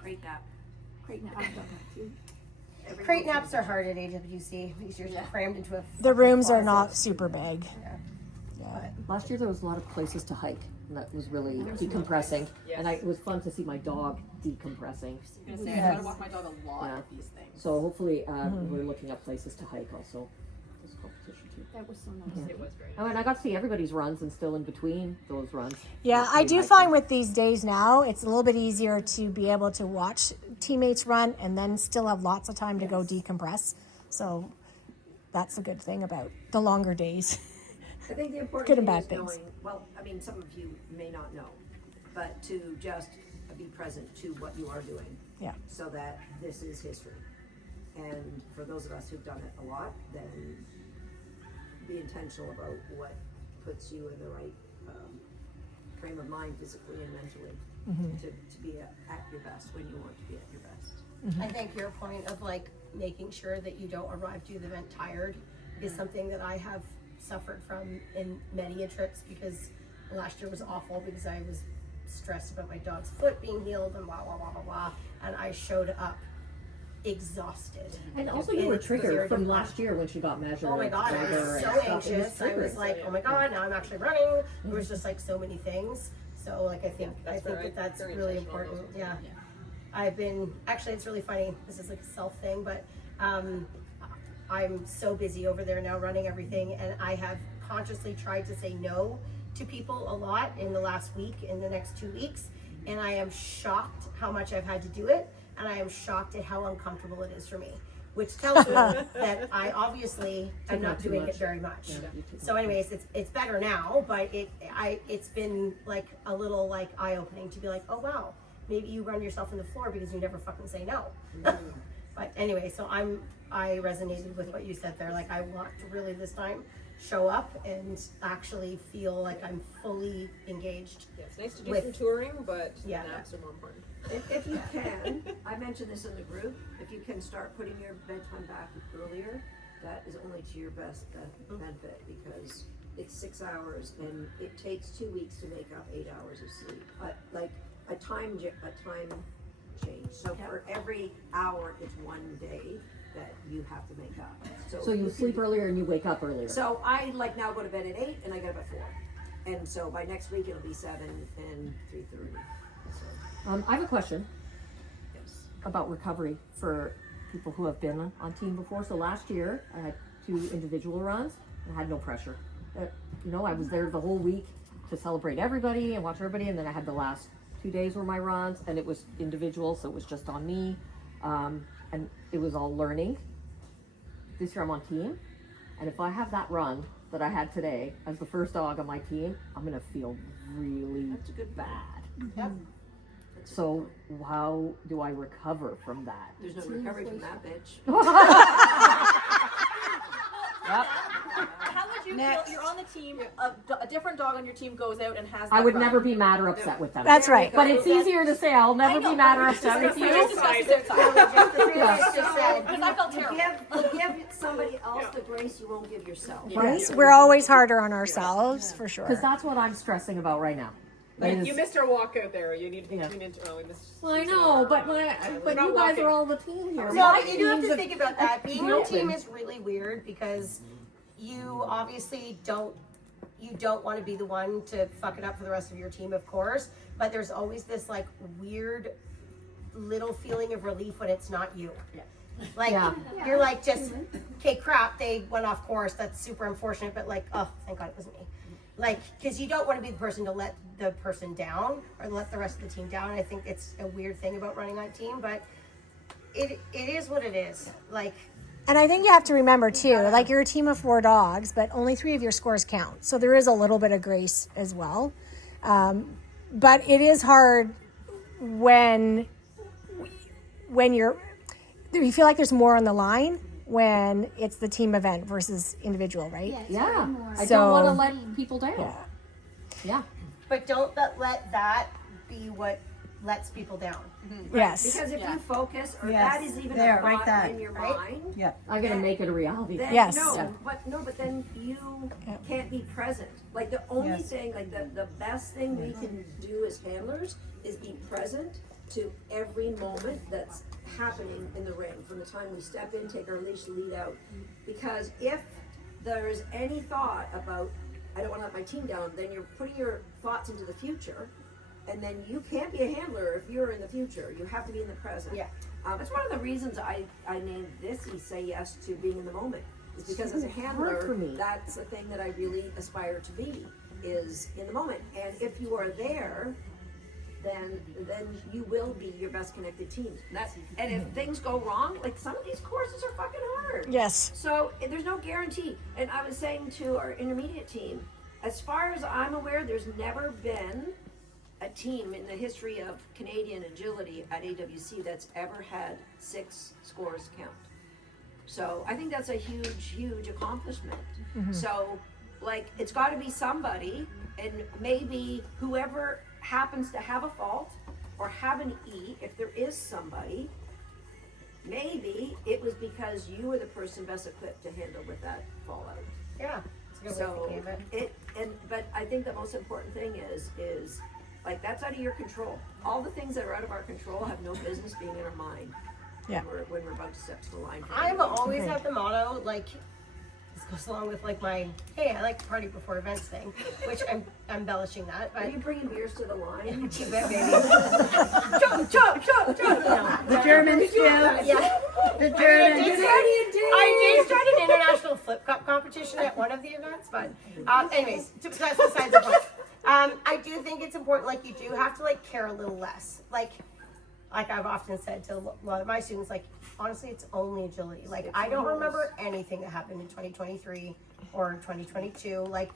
crate nap. Crate nap. I've done that too. Crate naps are hard at AWC because you're crammed into a. The rooms are not super big. Last year there was a lot of places to hike, and that was really decompressing. Yes. And it was fun to see my dog decompressing. I'm gonna say I try to walk my dog a lot with these things. So hopefully we're looking at places to hike also. This competition too. That was so nice. It was very nice. Oh, and I got to see everybody's runs and still in between those runs. Yeah, I do find with these days now, it's a little bit easier to be able to watch teammates run and then still have lots of time to go decompress. So that's the good thing about the longer days. I think the important Good and thing bad is things. knowing, well, I mean, some of you may not know, but to just be present to what you are doing. Yeah. So that this is history. And for those of us who've done it a lot, then be intentional about what puts you in the right frame of mind, physically and mentally, to be at your best when you want to be at your best. I think your point of like making sure that you don't arrive to the event tired is something that I have suffered from in many trips, because last year was awful because I was stressed about my dog's foot being healed and blah blah blah blah blah, and I showed up exhausted. And also you were triggered from last year when she got measured. Oh my god, I was so anxious. I was like, oh my god, now I'm actually running. There was just like so many things. So like I think that's really important. Yeah. I've been actually, it's really funny. This is like a self thing, but I'm so busy over there now running everything, and I have consciously tried to say no to people a lot in the last week, in the next 2 weeks, and I am shocked how much I've had to do it, and I am shocked at how uncomfortable it is for me, which tells me that I obviously am not doing it very much. So anyways, it's better now, but it's been like a little like eye-opening to be like, oh wow, maybe you run yourself in the floor because you never fucking say no. But anyway, so I resonated with what you said there. Like I want to really this time show up and actually feel like I'm fully engaged. Yeah, it's nice to do some touring, but naps are more important. If you can, I mentioned this in the group, if you can start putting your bedtime back earlier, that is only to your best benefit, because it's 6 hours and it takes 2 weeks to make up 8 hours of sleep. Like a time change. So for every hour, it's 1 day that you have to make up. So you sleep earlier and you wake up earlier. So I like now go to bed at 8 and I get up at 4. And so by next week it'll be 7 and 3:30. So, I have a question yes. about recovery for people who have been on team before. So last year I had 2 individual runs and I had no pressure. I was there the whole week to celebrate everybody and watch everybody, and then I had the last 2 days were my runs, and it was individual, so it was just on me, and it was all learning. This year I'm on team, and if I have that run that I had today as the first dog on my team, I'm gonna feel really bad. Yep. So how do I recover from that? There's no recovery from that bitch. Yep. How would you feel? You're on the team. A different dog on your team goes out and has. I that would run. never be mad or upset with them. That's right. But it's easier to say I'll never be mad or upset with you. Because I felt You terrible. give somebody else the grace you won't give yourself. Yes, we're always harder on ourselves, for sure. Because that's what I'm stressing about right now. You missed our walk out there. You need to be tuned into. We missed. Well, I know, but you guys are all the team here. No, but you do have to think about that. Being on team is really weird because you obviously don't want to be the one to fuck it up for the rest of your team, of course. But there's always this like weird little feeling of relief when it's not you. Like you're like just okay, crap. They went off course. That's super unfortunate. But like, oh, thank God it wasn't me. Like, because you don't want to be the person to let the person down or let the rest of the team down. I think it's a weird thing about running on team, but it is what it is. Like, And I think you have to remember too, like you're a team of 4 dogs, but only 3 of your scores count. So there is a little bit of grace as well. But it is hard when you feel like there's more on the line when it's the team event versus individual, right? Yeah. I So- don't want to let people down. Yeah. but don't let that be what lets people down. Yes. Because if you focus, or Yes. that is even There, a right thought that. in your Right? mind, Yeah. I'm going to make it a reality. then Yes. but then you can't be present. Like the only Yes. thing, like the best thing we can do as handlers is be present to every moment that's happening in the ring, from the time we step in, take our leash, lead out. Because if there's any thought about, I don't wanna let my team down, then you're putting your thoughts into the future, and then you can't be a handler if you're in the future. You have to be in the present. Yeah. It's one of the reasons I named this Say Yes to Being in the Moment. Is because as a handler, for me. that's the thing that I really aspire to be, is in the moment. And if you are there, then you will be your best connected team. And if things go wrong, like some of these courses are fucking hard. Yes. So there's no guarantee. And I was saying to our intermediate team, as far as I'm aware, there's never been a team in the history of Canadian agility at AWC that's ever had 6 scores count. So I think that's a huge accomplishment. So like, it's gotta be somebody, and maybe whoever happens to have a fault or have an E, if there is somebody, maybe it was because you were the person best equipped to handle with that fallout. Yeah, it's a good way of So thinking of it. but I think the most important thing is like, that's out of your control. All the things that are out of our control have no business being in our mind. Yeah. When we're about to step to the line. I've always had the motto, like, this goes along with like my, hey, I like to party before events thing, which I'm embellishing that, Are but you bringing beers to the line? you bet, baby. Chug. No, The Germans do. Yeah. The I Germans. did start an international flip cup competition at one of the events, but anyways, that's besides the point. I do think it's important, like, you do have to like care a little less. Like I've often said to a lot of my students, like, honestly, it's only agility. Like, I don't remember anything that happened in 2023 or 2022. Like,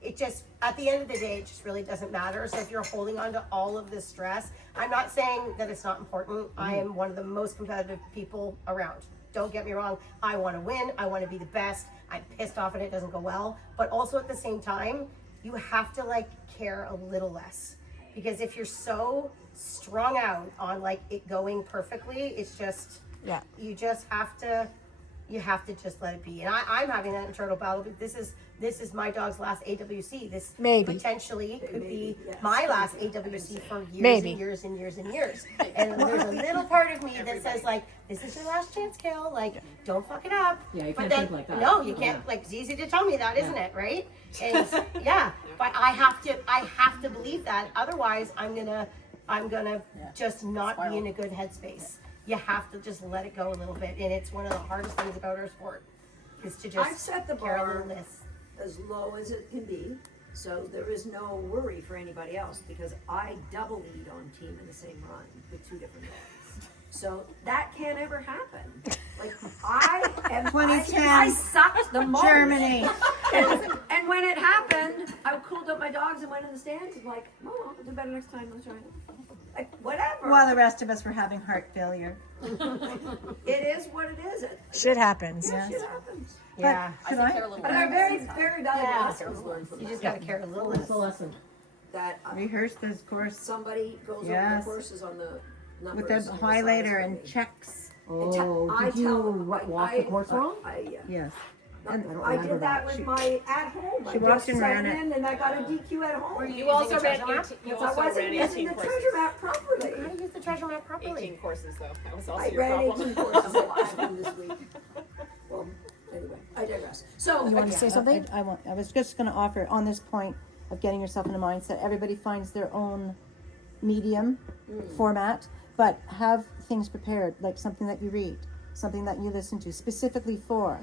it just, at the end of the day, it just really doesn't matter. So if you're holding on to all of this stress, I'm not saying that it's not important. I am one of the most competitive people around. Don't get me wrong. I want to win. I want to be the best. I'm pissed off and it doesn't go well. But also at the same time, you have to like care a little less. Because if you're so strung out on like it going perfectly, it's just, Yeah. you just have to just let it be. And I'm having that internal battle, but this is my dog's last AWC. This Maybe. potentially could be yes. my last AWC for years Maybe. and years and years and years. And there's a little part of me that says like, this is your last chance, Kill. Like, don't fuck it up. Yeah, you But can't then, think like that. No, you can't. Like, it's easy to tell me that, isn't it? Right? And yeah, but I have to believe that. Otherwise, I'm gonna just not be in a good headspace. You have to just let it go a little bit, and it's one of the hardest things about our sport is to just I've set the care a bar little less. as low as it can be, so there is no worry for anybody else, because I double lead on team in the same run with 2 different dogs. So that can't ever happen. Like, I sucked the most. Germany. And when it happened, I cooled up my dogs and went in the stands and like, oh, I'll do better next time, let's try it. Like, whatever. While the rest of us were having heart failure. It is what it is. Shit happens. Yeah, Yes. shit happens. Yeah, Should I I? think they're a little But there are very, very valuable Yeah. lessons learned from you that. just gotta care a little What's the less. lesson? That Rehearse this course somebody goes over the Yes. courses on the numbers. with the and decides highlighter for and me. checks. And Oh, I did you tell them, walk the course wrong? Yeah. Yes. I And remember did that that. with my at home. I She walked just and ran sat it. in and I got a DQ at home. you You also using a ran treasure map? 18, you I also wasn't ran using 18 the courses. treasure map properly. How do you use the treasure map properly? 18 courses though. That was also I your ran problem. 18 courses at home this week. Well, anyway, I digress. So, You want to say something? I was just going to offer on this point of getting yourself in a mindset. Everybody finds their own medium format, but have things prepared, like something that you read, something that you listen to specifically for.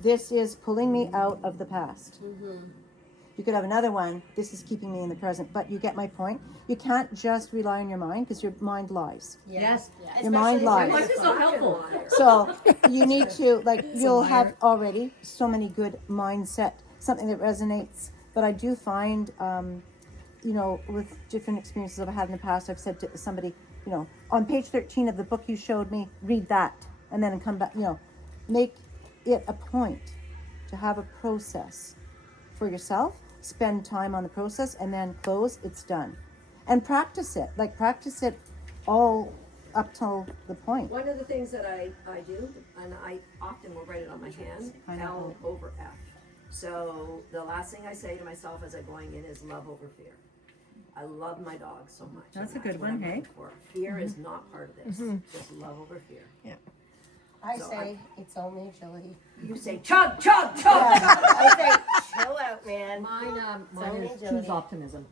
This is pulling me out of the past. You could have another one. This is keeping me in the present. But you get my point. You can't just rely on your mind because your mind lies. Yes. Your mind lies. Why is it so helpful? So you need to, like, you'll have already so many good mindset, something that resonates. But I do find, you know, with different experiences I've had in the past, I've said to somebody, you know, on page 13 of the book you showed me, read that and then come back, you know, make it a point to have a process for yourself, spend time on the process, and then close, it's done. And practice it, all up till the point. one of the things that I do, and I often will write it on my hand, L over F. So the last thing I say to myself as I'm going in is love over fear. I love my dog so much. That's and a good what one, I'm hey? looking for. Fear is not part of this. Just love over fear. I So say it's only agility. You say chug, chug, chug. I say chill out, man. Mine only is agility. choose optimism.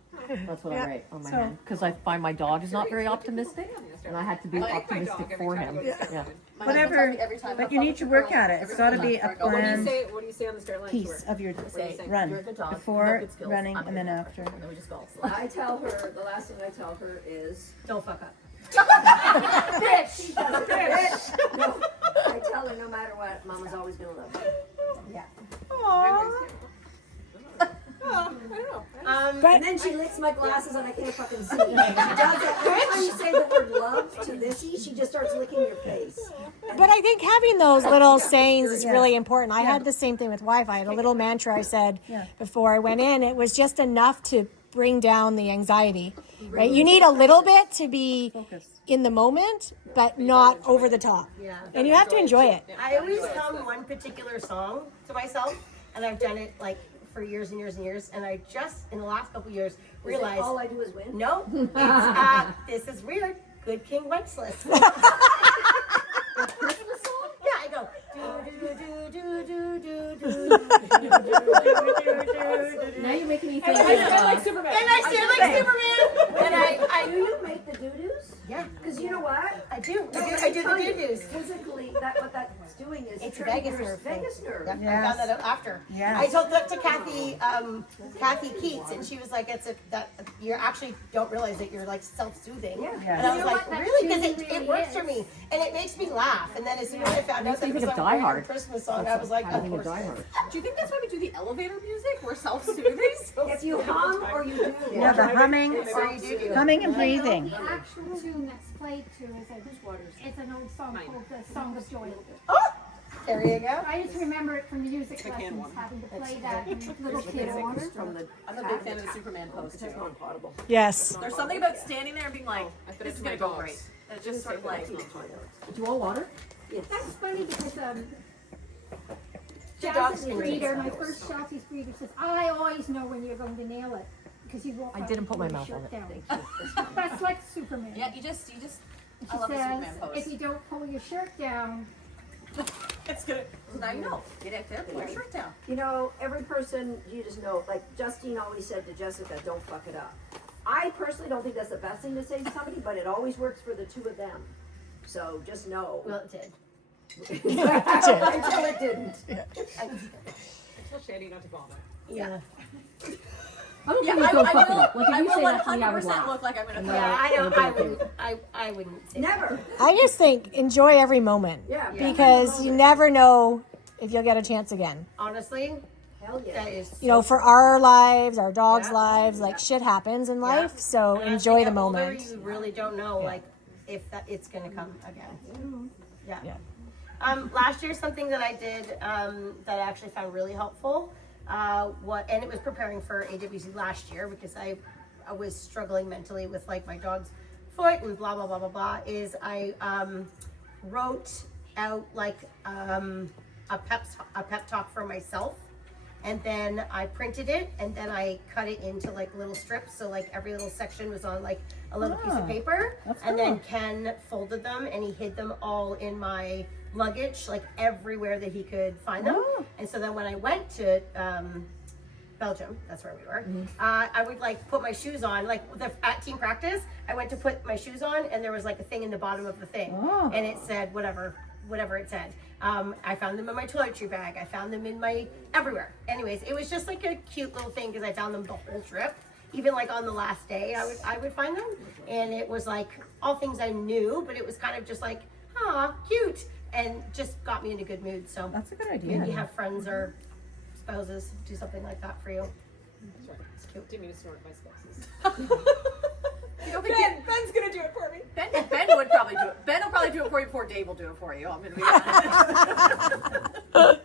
That's what Yeah. I write on my So- hand. Because I find my dog is not very optimistic, and I had to be optimistic for him. Yeah. Whatever, but you need to work at it. It's got to be a What do you planned say? What do you say on the start line? to her? piece of your Say, run. you're a good dog, you Before, have good skills, running, I'm and then good. after. And then we just go. I tell her, the last thing I tell her is, Don't fuck up. bitch. No, I tell her no matter what, Mama's always gonna love you. Oh, I don't know. And then she licks my glasses and I can't fucking see. She does that. Every time you say the word love to Lissy, she just starts licking your face. But I think having those little sayings is really important. I had the same thing with Wi-Fi. I had a little mantra I said before I went in. It was just enough to bring down the anxiety. Right? You need a little bit to be in the moment, but not over the top. Yeah. And you have to enjoy it. I always hum one particular song to myself, and I've done it like for years and years and years. And I just in the last couple of years realized, All I do is win. no, it's this is weird. Good King Wenceslas. Yeah, I go. Now you're making me I think. like Superman. And I sound like Superman. And I Do you make the doo-doos? yeah, Because you know what? I do. No, I let me do tell the you, doo-doos. Physically, what that's doing is It's a triggering vagus your nerve thing. vagus nerve. Yep, I Yes. found that out after. Yes. I told that to Kathy Keats, and she was like, "It's that you actually don't realize that you're like self-soothing." Yeah. And I was You know like, what? That "Really?" Because truly it really works is. for me, and it makes me laugh. And then as soon as I found out that it Makes was me a think of Die Hard. Christmas song, I was like, "Of Having a course." Die it is. Hard. Do you think that's why we do the elevator music? We're self-soothing. If you hum or you do, Yeah, the humming, Or you do. humming and breathing. The actual tune that's played to is it's an old song called The Song of Joy. There you go. I just remember it from music lessons, having to play that when little kids. from the I'm a big fan of the Superman post too. It's non-potable. Yes. There's something about standing there and being like, this is gonna go great. And it's just sort of like, Do you want water? That's funny because Your dog's Chelsea's been breeder, my raised. first Chelsea's breeder says, I always know when you're going to nail it. Because you walk I out didn't put my with your mouth on shirt it. down. That's like Superman. yeah, you just, And I love the she Superman says, pose. if you don't pull your shirt down, It's good. Now you know. Get out there, pull your shirt down. You know, every person, you just know, like Justine always said to Jessica, don't fuck it up. I personally don't think that's the best thing to say to somebody, but it always works for the two of them. So just know. Well, it did. Until it didn't. Tell Shady not to vomit. Yeah. I don't Yeah, think I, it's so I fucking will, up. Like if I you will say that to me, I would 100% laugh. look like I'm gonna throw Yeah, up. I know. I wouldn't say that. Never. I just think enjoy every moment. Yeah. Because you never know if you'll get a chance again. Honestly, Hell that yeah. is. You know, for our lives, our dogs' Yeah. lives, like shit happens in life. So And as enjoy you the get older, moment. you really don't know, like, if that it's gonna come again. Yeah. Yeah. Last year, something that I did that I actually found really helpful, and it was preparing for AWC last year because I was struggling mentally with like my dog's foot and blah blah blah blah blah. Is I wrote out like a pep talk for myself. And then I printed it, and then I cut it into like little strips. So like every little section was on like a little piece of paper. that's And then cool. Ken folded them, and he hid them all in my luggage, like everywhere that he could find them. Oh. And so then when I went to Belgium, that's where we were, I would like put my shoes on, like at team practice, I went to put my shoes on, and there was like a thing in the bottom of the thing. Oh. And it said whatever it said. I found them in my toiletry bag. I found them in my everywhere. Anyways, it was just like a cute little thing because I found them the whole trip. Even like on the last day, I would find them, and it was like all things I knew, but it was kind of just like, cute, and just got me in a good mood. So That's a good maybe idea. have friends or spouses do something like that for you. It's cute. Didn't mean to snort my spouses. You don't think Ben's gonna do it for me? Ben would probably do it. Ben will probably do it for you before Dave will do it for you. I'm gonna be honest.